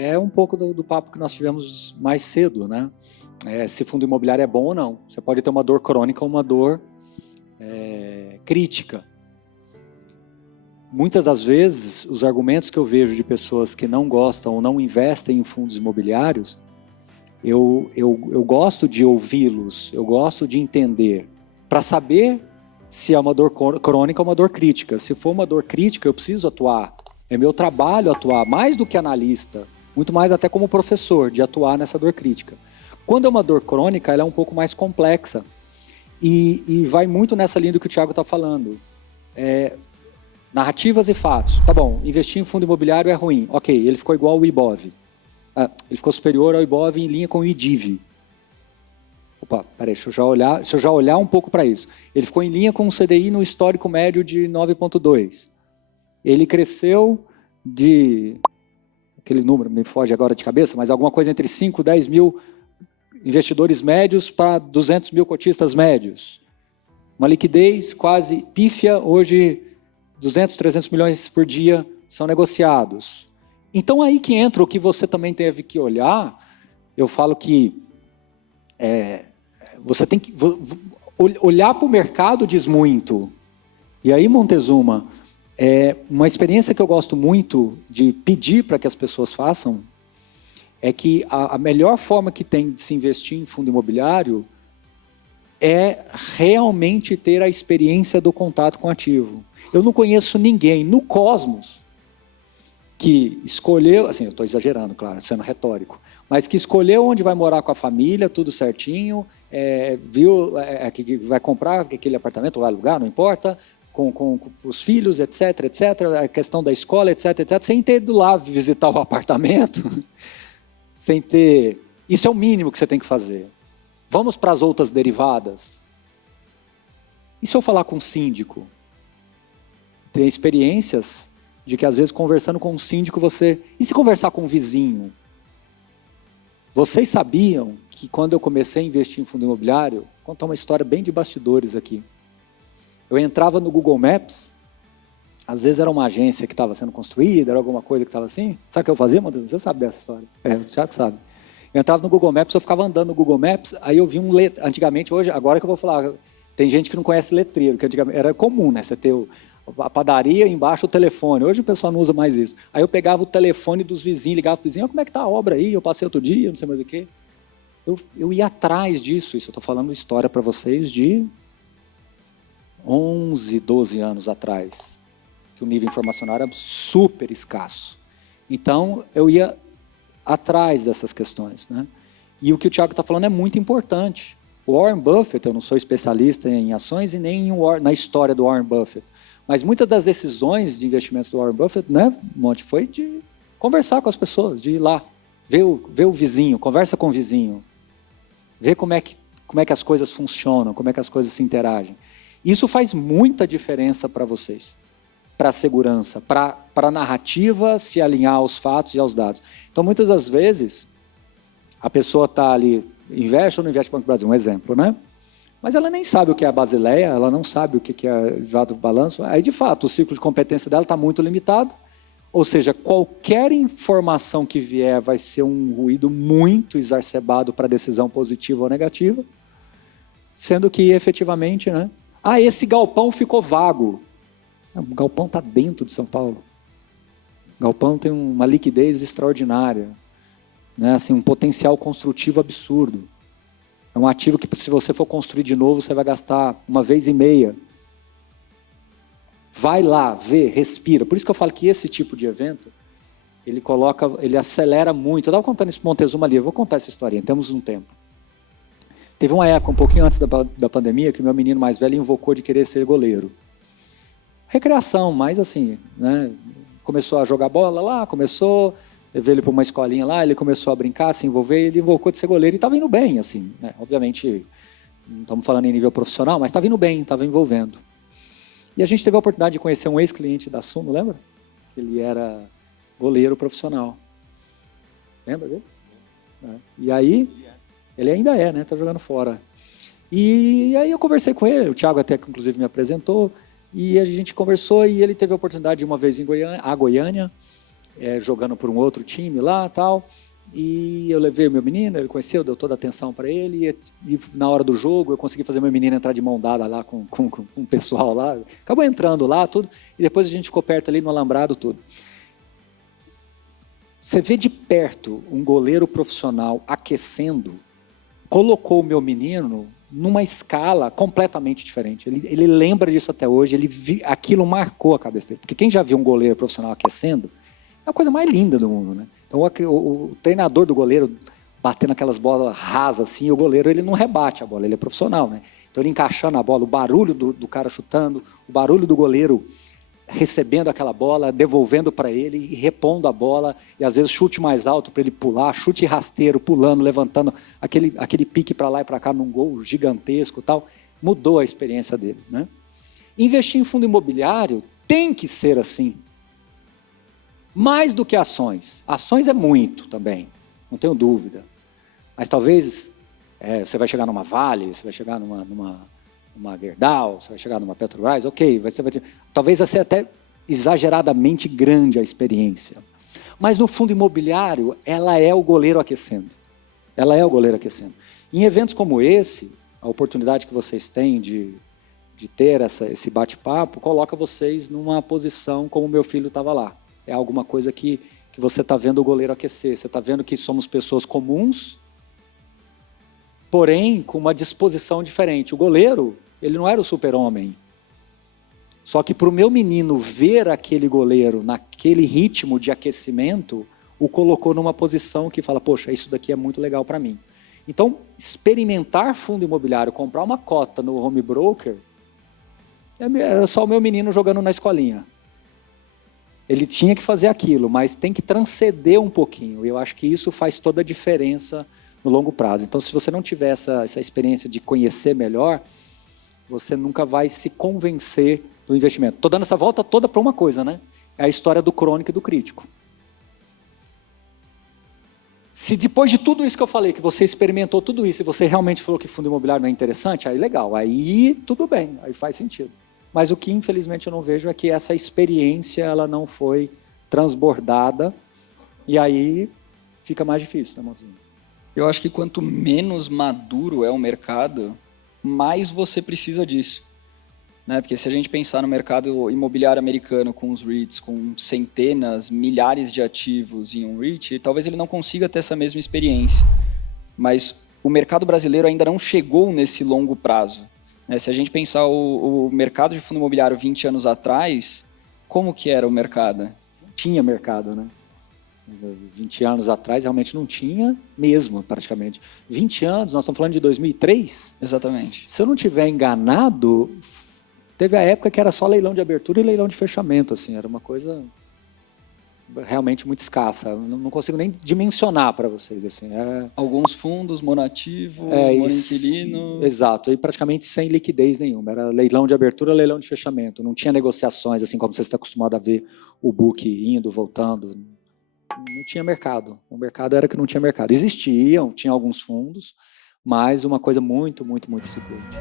é um pouco do papo que nós tivemos mais cedo, né? Se fundo imobiliário é bom ou não. Você pode ter uma dor crônica ou uma dor crítica. Muitas das vezes, os argumentos que eu vejo de pessoas que não gostam ou não investem em fundos imobiliários, eu gosto de ouvi-los, eu gosto de entender, para saber se é uma dor crônica ou uma dor crítica. Se for uma dor crítica, eu preciso atuar. É meu trabalho atuar, mais do que analista, muito mais até como professor, de atuar nessa dor crítica. Quando é uma dor crônica, ela é um pouco mais complexa e vai muito nessa linha do que o Thiago está falando. Narrativas e fatos. Tá bom, investir em fundo imobiliário é ruim. Ok, ele ficou igual ao IBOV. Ele ficou superior ao IBOV em linha com o IDIV. Opa, peraí, deixa eu já olhar um pouco para isso. Ele ficou em linha com o CDI no histórico médio de 9,2. Ele cresceu de... aquele número me foge agora de cabeça, mas alguma coisa entre 5 e 10 mil investidores médios para 200 mil cotistas médios. Uma liquidez quase pífia, hoje 200, 300 milhões por dia são negociados. Então aí que entra o que você também teve que olhar. Eu falo que você tem que olhar para o mercado diz muito. E aí, Montezuma, uma experiência que eu gosto muito de pedir para que as pessoas façam é que a melhor forma que tem de se investir em fundo imobiliário é realmente ter a experiência do contato com o ativo. Eu não conheço ninguém no cosmos que escolheu, assim, eu estou exagerando, claro, sendo retórico, mas que escolheu onde vai morar com a família, tudo certinho, viu que vai comprar aquele apartamento, vai alugar, não importa, com os filhos, etc, etc, a questão da escola, etc, etc, sem ter ido lá visitar o apartamento, sem ter... Isso é o mínimo que você tem que fazer. Vamos para as outras derivadas. E se eu falar com um síndico? Tem experiências de que, às vezes, conversando com um síndico, você... E se conversar com um vizinho? Vocês sabiam que, quando eu comecei a investir em fundo imobiliário, vou contar uma história bem de bastidores aqui. Eu entrava no Google Maps, às vezes era uma agência que estava sendo construída, era alguma coisa que estava assim. Sabe o que eu fazia, Matheus? Você sabe dessa história. O Thiago sabe. Eu entrava no Google Maps, eu ficava andando no Google Maps, aí eu vi antigamente, hoje, agora que eu vou falar, tem gente que não conhece letreiro, que antigamente era comum, né? Você ter a padaria, embaixo o telefone. Hoje o pessoal não usa mais isso. Aí eu pegava o telefone dos vizinhos, ligava para o vizinho, como é que está a obra aí? Eu passei outro dia, não sei mais o quê. Eu ia atrás disso, isso eu estou falando história para vocês de 11, 12 anos atrás, que o nível informacional era super escasso. Então, eu ia atrás dessas questões, né? E o que o Thiago está falando é muito importante. O Warren Buffett, eu não sou especialista em ações e nem na história do Warren Buffett, mas muitas das decisões de investimentos do Warren Buffett, né, Monte, foi de conversar com as pessoas, de ir lá, ver o vizinho, conversa com o vizinho, ver como é que as coisas funcionam, como é que as coisas se interagem. Isso faz muita diferença para vocês, para a segurança, para a narrativa se alinhar aos fatos e aos dados. Então, muitas das vezes, a pessoa está ali, investe ou não investe no Banco do Brasil, um exemplo, né? Mas ela nem sabe o que é a Basileia, ela não sabe o que é derivado do balanço. Aí, de fato, o ciclo de competência dela está muito limitado, ou seja, qualquer informação que vier vai ser um ruído muito exacerbado para a decisão positiva ou negativa, sendo que, efetivamente, né? Esse galpão ficou vago. O galpão está dentro de São Paulo. O galpão tem uma liquidez extraordinária, né? Assim, um potencial construtivo absurdo. É um ativo que, se você for construir de novo, você vai gastar 1,5 vezes. Vai lá, vê, respira. Por isso que eu falo que esse tipo de evento, ele acelera muito. Eu estava contando isso para o Montezuma ali, eu vou contar essa historinha, temos um tempo. Teve uma época, um pouquinho antes da pandemia, que o meu menino mais velho invocou de querer ser goleiro. Recreação, mas assim, né? Começou a jogar bola lá, levei ele para uma escolinha lá, ele começou a brincar, se envolver, ele invocou de ser goleiro e estava indo bem, assim, né? Obviamente, não estamos falando em nível profissional, mas estava indo bem, estava envolvendo. E a gente teve a oportunidade de conhecer um ex-cliente da Suno, lembra? Ele era goleiro profissional. Lembra dele? E aí, ele ainda é, né? Está jogando fora. E aí eu conversei com ele, o Thiago até que inclusive me apresentou, e a gente conversou e ele teve a oportunidade de uma vez em Goiânia, jogando por um outro time lá e tal. E eu levei o meu menino, ele conheceu, deu toda a atenção para ele. E na hora do jogo eu consegui fazer meu menino entrar de mão dada lá com o pessoal lá. Acabou entrando lá, tudo. E depois a gente ficou perto ali no alambrado, tudo. Você vê de perto um goleiro profissional aquecendo, colocou o meu menino numa escala completamente diferente. Ele lembra disso até hoje, aquilo marcou a cabeça dele. Porque quem já viu um goleiro profissional aquecendo, é a coisa mais linda do mundo, né? Então o treinador do goleiro batendo aquelas bolas rasas assim, e o goleiro ele não rebate a bola, ele é profissional, né? Então ele encaixando a bola, o barulho do cara chutando, o barulho do goleiro recebendo aquela bola, devolvendo para ele e repondo a bola, e às vezes chute mais alto para ele pular, chute rasteiro, pulando, levantando aquele pique para lá e para cá num gol gigantesco e tal, mudou a experiência dele, né? Investir em fundo imobiliário tem que ser assim. Mais do que ações. Ações é muito também, não tenho dúvida. Mas talvez você vai chegar numa Vale, você vai chegar numa Gerdau, você vai chegar numa Petrobras, ok, talvez vai ser até exageradamente grande a experiência. Mas no fundo imobiliário, ela é o goleiro aquecendo. Ela é o goleiro aquecendo. Em eventos como esse, a oportunidade que vocês têm de ter esse bate-papo, coloca vocês numa posição como o meu filho estava lá. É alguma coisa que você está vendo o goleiro aquecer, você está vendo que somos pessoas comuns, porém com uma disposição diferente. O goleiro, ele não era o super-homem. Só que para o meu menino ver aquele goleiro naquele ritmo de aquecimento, o colocou numa posição que fala, poxa, isso daqui é muito legal para mim. Então, experimentar fundo imobiliário, comprar uma cota no home broker, era só o meu menino jogando na escolinha. Ele tinha que fazer aquilo, mas tem que transcender um pouquinho. Eu acho que isso faz toda a diferença no longo prazo. Então, se você não tiver essa experiência de conhecer melhor, você nunca vai se convencer do investimento. Estou dando essa volta toda para uma coisa, né? É a história do crônico e do crítico. Se depois de tudo isso que eu falei, que você experimentou tudo isso, e você realmente falou que fundo imobiliário não é interessante, aí legal, aí tudo bem, aí faz sentido. Mas o que infelizmente eu não vejo é que essa experiência ela não foi transbordada e aí fica mais difícil, né, Montezinho? Eu acho que quanto menos maduro é o mercado, mais você precisa disso, né? Porque se a gente pensar no mercado imobiliário americano com os REITs, com centenas, milhares de ativos em um REIT, talvez ele não consiga ter essa mesma experiência. Mas o mercado brasileiro ainda não chegou nesse longo prazo. Se a gente pensar o mercado de fundo imobiliário 20 anos atrás, como que era o mercado? Não tinha mercado, né? 20 anos atrás realmente não tinha mesmo, praticamente. 20 anos, nós estamos falando de 2003? Exatamente. Se eu não estiver enganado, teve a época que era só leilão de abertura e leilão de fechamento, assim, era uma coisa realmente muito escassa. Não consigo nem dimensionar para vocês. Assim, alguns fundos, monoativo, monoinquilino. Exato, e praticamente sem liquidez nenhuma. Era leilão de abertura, leilão de fechamento. Não tinha negociações, assim como você está acostumado a ver o book indo, voltando. Não tinha mercado. O mercado era que não tinha mercado. Existiam, tinha alguns fundos, mas uma coisa muito, muito, muito incipiente.